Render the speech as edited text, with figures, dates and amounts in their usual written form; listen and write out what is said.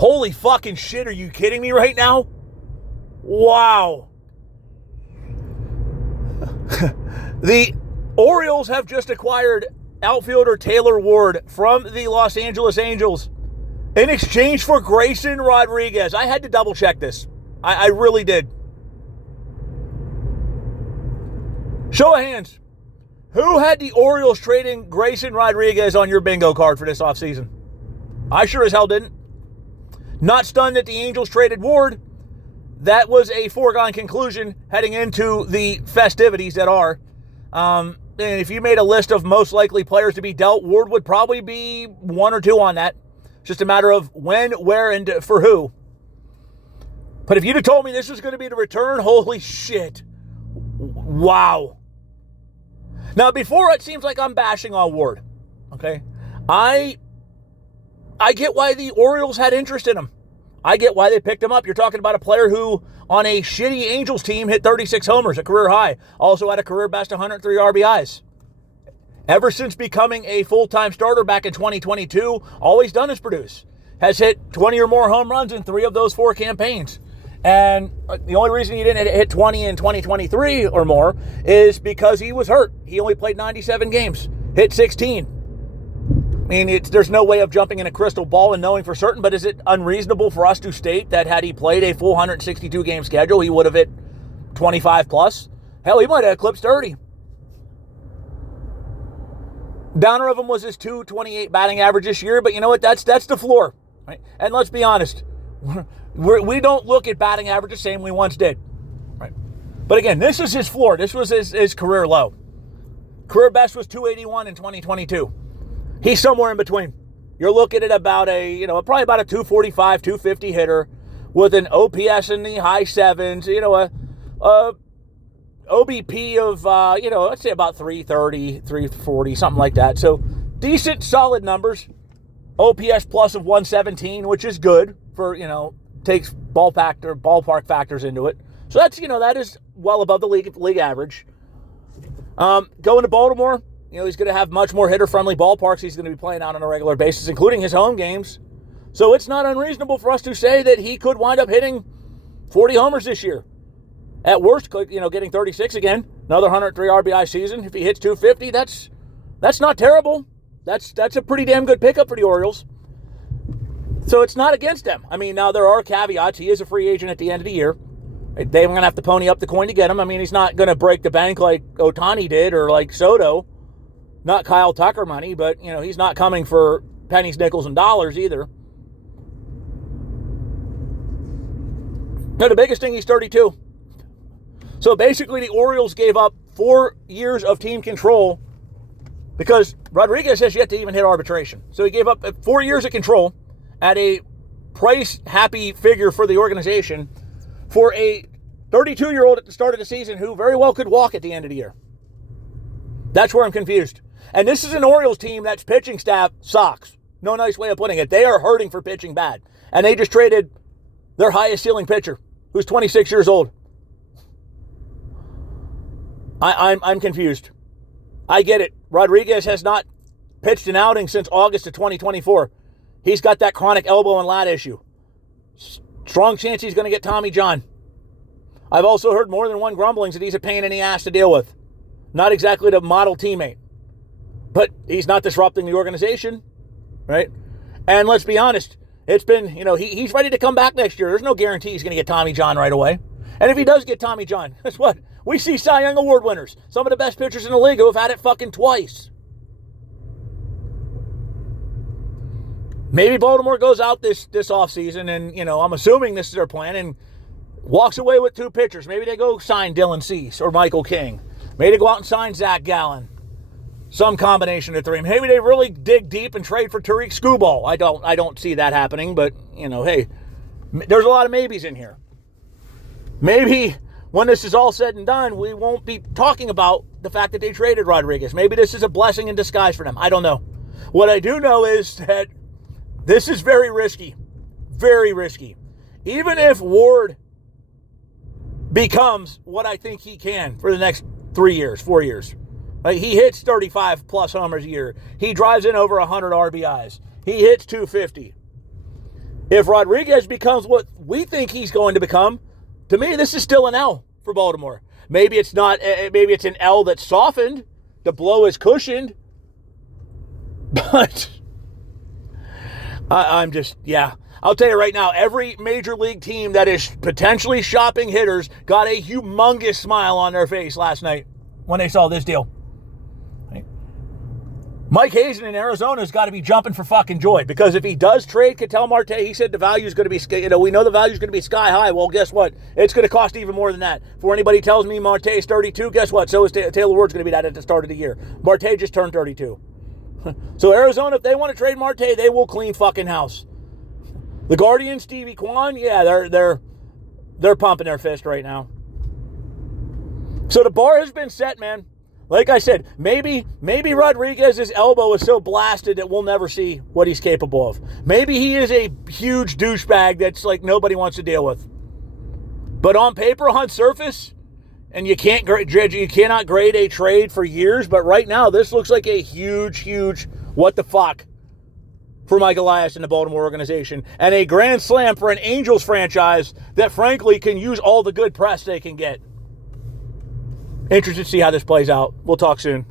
Holy fucking shit, are you kidding me right now? Wow. The Orioles have just acquired outfielder Taylor Ward from the Los Angeles Angels in exchange for Grayson Rodriguez. I had to double check this. I really did. Show of hands. Who had the Orioles trading Grayson Rodriguez on your bingo card for this offseason? I sure as hell didn't. Not stunned that the Angels traded Ward. That was a foregone conclusion heading into the festivities that are. And if you made a list of most likely players to be dealt, Ward would probably be 1 or 2 on that. It's just a matter of when, where, and for who. But if you'd have told me this was going to be the return, holy shit. Wow. Now, before it seems like I'm bashing on Ward, okay? I get why the Orioles had interest in him. I get why they picked him up. You're talking about a player who, on a shitty Angels team, hit 36 homers, a career high. Also had a career best 103 RBIs. Ever since becoming a full-time starter back in 2022, all he's done is produce. Has hit 20 or more home runs in 3 of those 4 campaigns. And the only reason he didn't hit 20 in 2023 or more is because he was hurt. He only played 97 games, hit 16. I mean, there's no way of jumping in a crystal ball and knowing for certain, but is it unreasonable for us to state that had he played a full 162-game schedule, he would have hit 25 plus? Hell, he might have eclipsed 30. Downer of him was his .228 batting average this year, but you know what? That's the floor. Right? And let's be honest, we don't look at batting average the same we once did. Right? But again, this is his floor. This was his career low. Career best was .281 in 2022. He's somewhere in between. You're looking at about probably about a .245, .250 hitter with an OPS in the high 7s, a OBP of, let's say about 330, 340, something like that. So decent, solid numbers. OPS plus of 117, which is good for, takes ballpark factors into it. So that's, that is well above the league average. Going to Baltimore, he's going to have much more hitter-friendly ballparks he's going to be playing out on a regular basis, including his home games. So it's not unreasonable for us to say that he could wind up hitting 40 homers this year. At worst, getting 36 again, another 103 RBI season. If he hits 250, that's not terrible. That's a pretty damn good pickup for the Orioles. So it's not against them. I mean, now there are caveats. He is a free agent at the end of the year. They're going to have to pony up the coin to get him. I mean, he's not going to break the bank like Ohtani did or like Soto. Not Kyle Tucker money, but, he's not coming for pennies, nickels, and dollars either. Now, the biggest thing, he's 32. So basically, the Orioles gave up 4 years of team control because Rodriguez has yet to even hit arbitration. So he gave up 4 years of control at a price-happy figure for the organization for a 32-year-old at the start of the season who very well could walk at the end of the year. That's where I'm confused. And this is an Orioles team that's pitching staff sucks. No nice way of putting it. They are hurting for pitching bad. And they just traded their highest ceiling pitcher, who's 26 years old. I'm confused. I get it. Rodriguez has not pitched an outing since August of 2024. He's got that chronic elbow and lat issue. Strong chance he's going to get Tommy John. I've also heard more than one grumblings that he's a pain in the ass to deal with. Not exactly the model teammate. But he's not disrupting the organization, right? And let's be honest, it's been, he's ready to come back next year. There's no guarantee he's going to get Tommy John right away. And if he does get Tommy John, guess what? We see Cy Young Award winners. Some of the best pitchers in the league who have had it fucking twice. Maybe Baltimore goes out this offseason and, I'm assuming this is their plan and walks away with 2 pitchers. Maybe they go sign Dylan Cease or Michael King. Maybe they go out and sign Zach Gallen. Some combination of 3. Maybe they really dig deep and trade for Tariq Skubal. I don't see that happening, but, hey, there's a lot of maybes in here. Maybe when this is all said and done, we won't be talking about the fact that they traded Rodriguez. Maybe this is a blessing in disguise for them. I don't know. What I do know is that this is very risky. Very risky. Even if Ward becomes what I think he can for the next 3 years, 4 years. He hits 35 plus homers a year. He drives in over 100 RBIs. He hits 250. If Rodriguez becomes what we think he's going to become, to me, this is still an L for Baltimore. Maybe it's not. Maybe it's an L that's softened. The blow is cushioned. But I'm just, yeah. I'll tell you right now, every major league team that is potentially shopping hitters got a humongous smile on their face last night when they saw this deal. Right? Mike Hazen in Arizona has got to be jumping for fucking joy, because if he does trade Ketel Marte, he said the value is going to be, we know the value is going to be sky high. Well, guess what? It's going to cost even more than that. For anybody tells me Marte is 32, guess what? So is Taylor Ward's going to be that at the start of the year. Marte just turned 32. So Arizona, if they want to trade Marte, they will clean fucking house. The Guardians, Stevie Kwan, yeah, they're pumping their fist right now. So the bar has been set, man. Like I said, maybe Rodriguez's elbow is so blasted that we'll never see what he's capable of. Maybe he is a huge douchebag that's like nobody wants to deal with. But on paper, on surface, and you cannot grade a trade for years, but right now this looks like a huge what the fuck for Mike Elias and the Baltimore organization, and a grand slam for an Angels franchise that frankly can use all the good press they can get. Interested to see how this plays out. We'll talk soon.